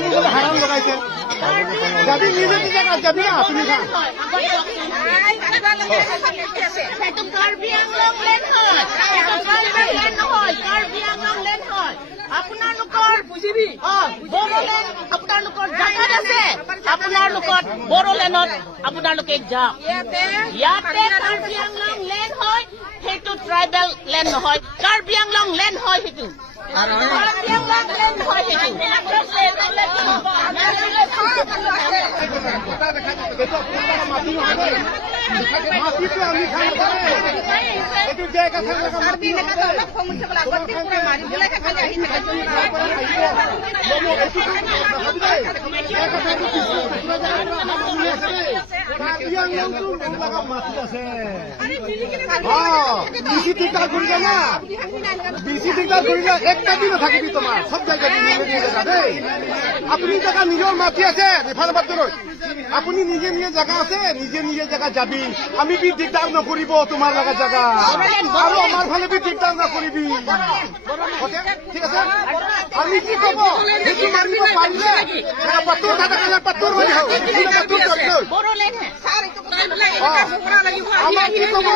মানুষগুলো হারাম লাগাইছে যাবি নিজে নিজে কাজ যাবি না তুমি বড়োলেণ্ডত আপোনালোকে যাওক ইয়াতে কাৰ্বি আংলং লেণ্ড হয় সেইটো ট্ৰাইবেল লেণ্ড নহয় কাৰ্বি আংলং লেণ্ড হয় সেইটো কাৰ্বি আংলং লেণ্ড হয় মাটিটো আমি খাই এইটো যে কথা বেশি দিকদার করিলে না বেশি দিকদার করিলে একটা দিনও থাকিবি তোমার সব জায়গায় দেই আপনি জায়গা নিজের মাটি আছে ৰেফাৰবাদৰ আপুনি নিজে নিজে জায়গা আছে নিজে নিজে জায়গা যাবি আমি বি দিকদার নকৰিব তোমাৰ লগা জায়গা আৰু আমাৰ ফালে বি দিকদাৰ নকৰিবি ঠিক আছে আমি কি কব সেইটো মানিব পাৰিলে পাত্তৰ দাদা পাত্তৰ হৈ যাও বড়োলেণ্ড আমাৰ কি কব